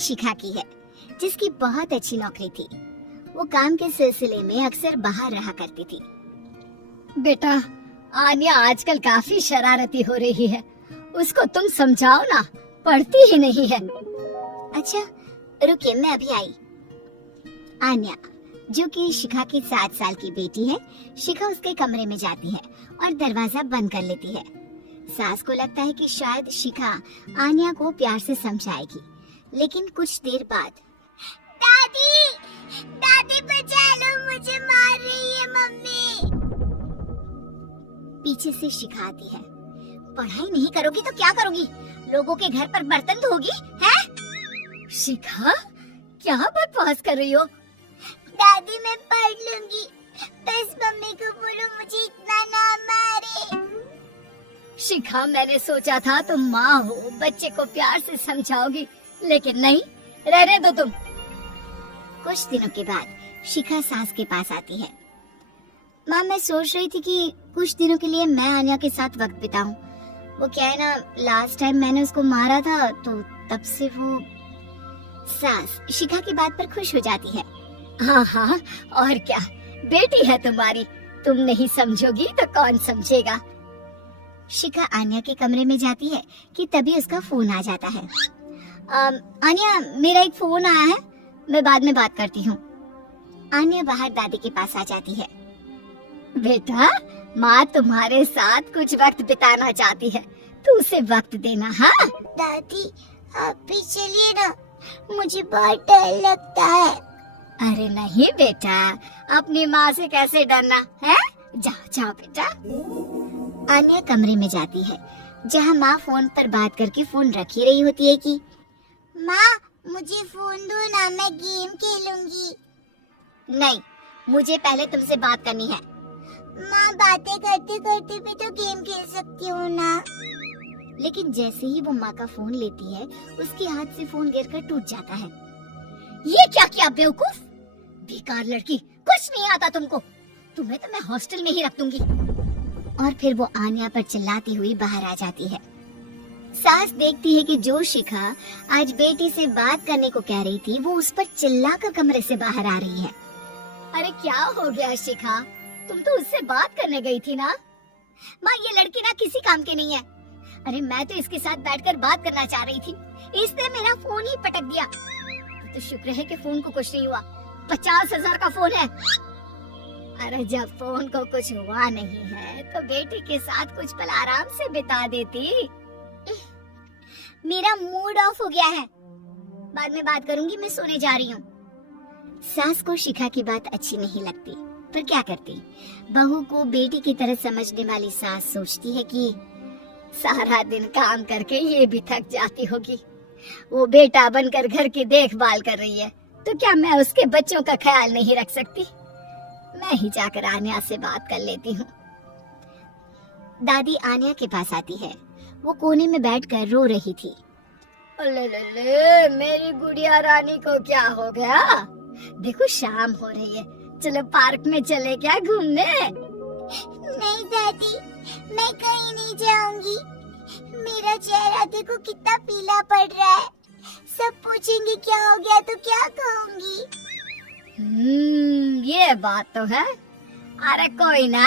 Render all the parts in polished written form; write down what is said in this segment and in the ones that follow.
शिखा की है, जिसकी बहुत अच्छी नौकरी थी। वो काम के सिलसिले में अक्सर बाहर रहा करती थी। बेटा, आन्या आजकल काफी शरारती हो रही है, उसको तुम समझाओ ना, पढ़ती ही नहीं है। अच्छा रुकिए, मैं अभी आई। आन्या, जो कि शिखा की 7 साल की बेटी है, शिखा उसके कमरे में जाती है और दरवाजा बंद कर लेती है। सास को लगता है कि शायद शिखा आन्या को प्यार से समझाएगी, लेकिन कुछ देर बाद दादी, दादी बचा लो, मुझे मार रही है मम्मी। पीछे से शिखा आती है। पढ़ाई नहीं करोगी तो क्या करोगी? लोगों के घर पर बर्तन धोगी हैं? शिखा, क्या बकवास कर रही हो? दादी मैं पढ़ लूंगी, बस मम्मी को बोलो मुझे इतना ना मारे। शिखा, मैंने सोचा था तुम माँ हो, बच्चे को प्यार से समझाओगी, लेकिन नहीं, रहने दो तुम। कुछ दिनों के बाद शिखा सास के पास आती है। माँ, मैं सोच रही थी कि कुछ दिनों के लिए मैं आन्या के साथ वक्त बिताऊं। वो क्या है ना, लास्ट टाइम मैंने उसको मारा था, तो तब से वो। सास शिखा की बात पर खुश हो जाती है। हाँ हाँ, और क्या, बेटी है तुम्हारी, तुम नहीं समझोगी तो कौन समझेगा। शिखा आन्या के कमरे में जाती है कि तभी उसका फोन आ जाता है। आन्या, मेरा एक फोन आया है, मैं बाद में बात करती हूँ। आन्या बाहर दादी के पास आ जाती है। बेटा, माँ तुम्हारे साथ कुछ वक्त बिताना चाहती है, तो उसे वक्त देना। हाँ दादी, आप भी चलिए ना, मुझे बहुत डर लगता है। अरे नहीं बेटा, अपनी माँ से कैसे डरना है, जाओ जाओ बेटा। आन्या कमरे में जाती है, जहाँ माँ फोन पर बात करके फोन रख ही रही होती है कि माँ मुझे फोन दो ना, मैं गेम खेलूंगी। नहीं, मुझे पहले तुमसे बात करनी है। माँ बातें करते करते भी तो गेम खेल सकती हूँ ना। लेकिन जैसे ही वो माँ का फोन लेती है, उसके हाथ से फोन गिरकर टूट जाता है। ये क्या किया बेवकूफ, बेकार लड़की, कुछ नहीं आता तुमको, तुम्हें तो मैं हॉस्टल में ही रख दूंगी। और फिर वो आन्या पर चिल्लाती हुई बाहर आ जाती है। सास देखती है कि जो शिखा आज बेटी से बात करने को कह रही थी, वो उस पर चिल्लाकर कमरे से बाहर आ रही है। अरे क्या हो गया शिखा, तुम तो उससे बात करने गई थी ना। माँ, ये लड़की ना किसी काम की नहीं है। अरे मैं तो इसके साथ बैठकर बात करना चाह रही थी, इसने मेरा फोन ही पटक दिया। तो शुक्र है कि फोन को कुछ नहीं हुआ, 50,000 का फोन है। अरे जब फोन को कुछ हुआ नहीं है तो बेटी के साथ कुछ पल आराम से बिता देती। मेरा मूड ऑफ हो गया है, बाद में बात करूंगी, मैं सोने जा रही हूँ। सास को शिखा की बात अच्छी नहीं लगती, पर क्या करती, बहू को बेटी की तरह समझने वाली सास सोचती है कि सारा दिन काम करके ये भी थक जाती होगी, वो बेटा बनकर घर की देखभाल कर रही है, तो क्या मैं उसके बच्चों का ख्याल नहीं रख सकती? मैं ही जाकर आन्या से बात कर लेती हूँ। दादी आन्या के पास आती है। वो कोने में बैठकर रो रही थी। ले, मेरी गुड़िया रानी को क्या हो गया? देखो शाम हो रही है, चलो पार्क में चले क्या घूमने? नहीं दादी, मैं कहीं नहीं जाऊंगी। मेरा चेहरा देखो कितना पीला पड़ रहा है, सब पूछेंगे क्या हो गया तो क्या कहूंगी। ये बात तो है। अरे कोई ना,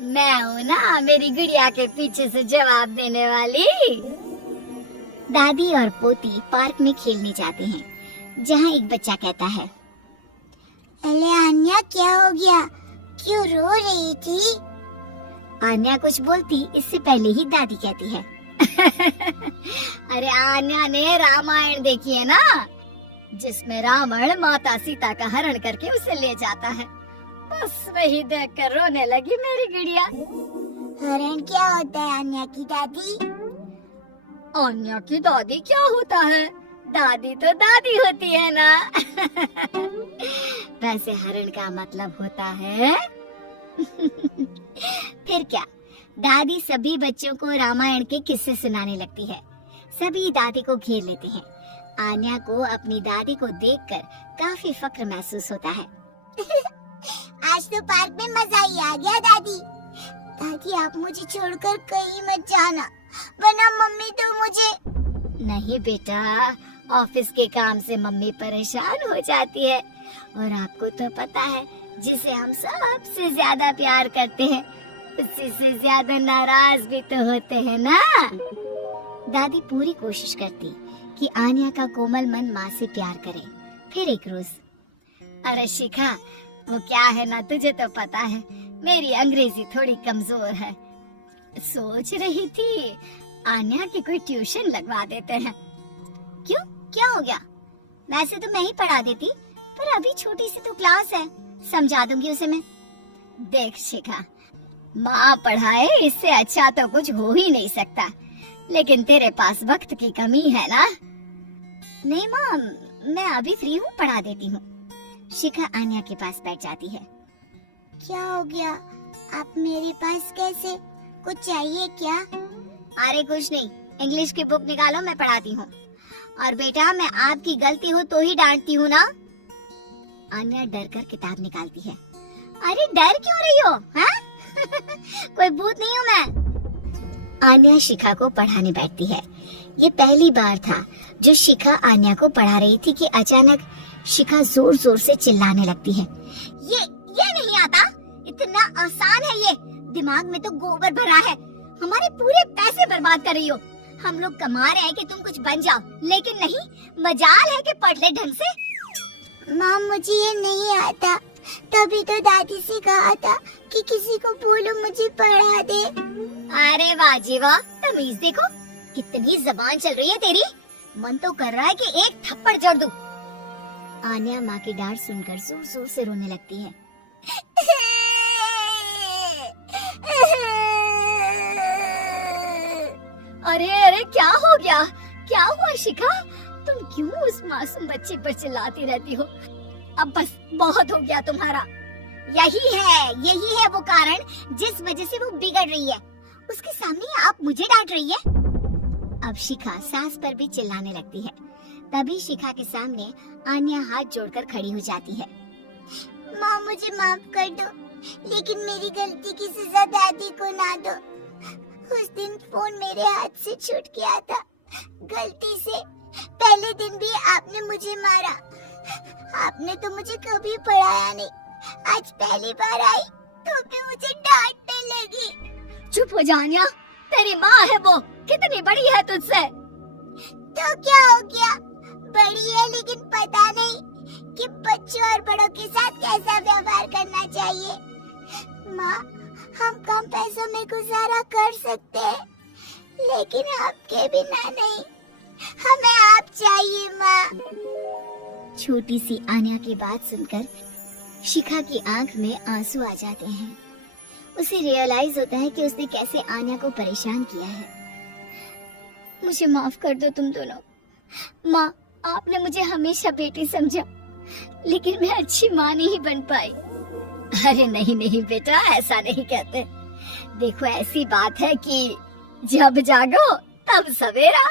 मैं हूँ ना मेरी गुड़िया के पीछे से जवाब देने वाली। दादी और पोती पार्क में खेलने जाते हैं, जहाँ एक बच्चा कहता है, अरे आन्या क्या हो गया, क्यों रो रही थी? आन्या कुछ बोलती इससे पहले ही दादी कहती है, अरे आन्या ने रामायण देखी है ना, जिसमें रावण माता सीता का हरण करके उसे ले जाता है, बस वही देखकर रोने लगी मेरी गुड़िया। हरण क्या होता है आन्या की दादी? आन्या की दादी क्या होता है? दादी तो दादी होती है ना। वैसे हरण का मतलब होता है फिर क्या, दादी सभी बच्चों को रामायण के किस्से सुनाने लगती है। सभी दादी को घेर लेते हैं। आन्या को अपनी दादी को देखकर काफी फक्र महसूस होता है। आज तो पार्क में मजा ही आ गया दादी। दादी आप मुझे छोड़कर कहीं मत जाना, वरना मम्मी तो मुझे। नहीं बेटा, ऑफिस के काम से मम्मी परेशान हो जाती है और आपको तो पता है जिसे हम सबसे ज्यादा प्यार करते हैं उसी से ज्यादा नाराज भी तो होते हैं ना। दादी पूरी कोशिश करती कि आन्या का कोमल मन माँ से प्यार करे। फिर एक रोज, अरे शिखा, वो क्या है ना, तुझे तो पता है मेरी अंग्रेजी थोड़ी कमजोर है। सोच रही थी आन्या की कोई ट्यूशन लगवा देते हैं। क्यों, क्या हो गया? वैसे तो मैं ही पढ़ा देती, पर अभी छोटी सी तो क्लास है, समझा दूंगी उसे मैं। देख शिखा, माँ पढ़ाए इससे अच्छा तो कुछ हो ही नहीं सकता, लेकिन तेरे पास वक्त की कमी है ना। नहीं माँ, मैं अभी फ्री हूँ, पढ़ा देती हूँ। शिखा आन्या के पास बैठ जाती है। क्या हो गया? आप मेरे पास कैसे? कुछ चाहिए क्या? अरे कुछ नहीं, इंग्लिश की बुक निकालो, मैं पढ़ाती हूँ। और बेटा, मैं आपकी गलती हो तो ही डांटती हूँ ना। आन्या डर कर किताब निकालती है। अरे डर क्यों रही हो, हाँ? कोई भूत नहीं हूँ मैं। आन्या शिखा को पढ़ाने बैठती है। ये पहली बार था जो शिखा आन्या को पढ़ा रही थी कि अचानक शिखा जोर जोर से चिल्लाने लगती है। ये नहीं आता, इतना आसान है ये, दिमाग में तो गोबर भरा है। हमारे पूरे पैसे बर्बाद कर रही हो। हम लोग कमा रहे हैं कि तुम कुछ बन जाओ, लेकिन नहीं, मजाल है कि पढ़ ले ढंग से। माँ मुझे ये नहीं आता, तभी तो दादी से कहा था कि किसी को बोलो मुझे पढ़ा दे। अरे वाह जी वाह, तमीज देखो, कितनी जबान चल रही है तेरी। मन तो कर रहा है कि एक थप्पड़ जड़ दूं। आन्या माँ की डांट सुनकर जोर जोर से रोने लगती है। अरे अरे, क्या हो गया? क्या हुआ शिखा? तुम क्यों उस मासूम बच्चे पर चिल्लाती रहती हो? अब बस बहुत हो गया तुम्हारा। यही है वो कारण जिस वजह से वो बिगड़ रही है। उसके सामने आप मुझे डांट रही है। अब शिखा सास पर भी चिल्लाने लगती है। तभी शिखा के सामने आन्या हाथ जोड़कर खड़ी हो जाती है। माँ मुझे माफ कर दो, लेकिन मेरी गलती की सजा दादी को ना दो। उस दिन फोन मेरे हाथ से छूट गया था, गलती से। पहले दिन भी आपने मुझे मारा। आपने तो मुझे कभी पढ़ाया नहीं, आज पहली बार आई तो भी मुझे डांटने लगी। चुप हो जानिया, तेरी माँ है वो, कितनी बड़ी है तुझसे। तो क्या हो गया? बड़ी है, लेकिन पता नहीं कि बच्चों और बड़ों के साथ कैसा व्यवहार करना चाहिए। माँ, हम कम पैसों में गुजारा कर सकते हैं, लेकिन आपके बिना नहीं। हमें आप चाहिए माँ। छोटी सी आन्या की बात सुनकर शिखा की आंख में आंसू आ जाते हैं। उसे रियलाइज होता है कि उसने कैसे आन्या को परेशान किया है। मुझे माफ कर दो तुम दोनों। माँ, आपने मुझे हमेशा बेटी समझा, लेकिन मैं अच्छी माँ नहीं बन पाई। अरे नहीं नहीं बेटा, ऐसा नहीं कहते। देखो, ऐसी बात है कि जब जागो तब सवेरा।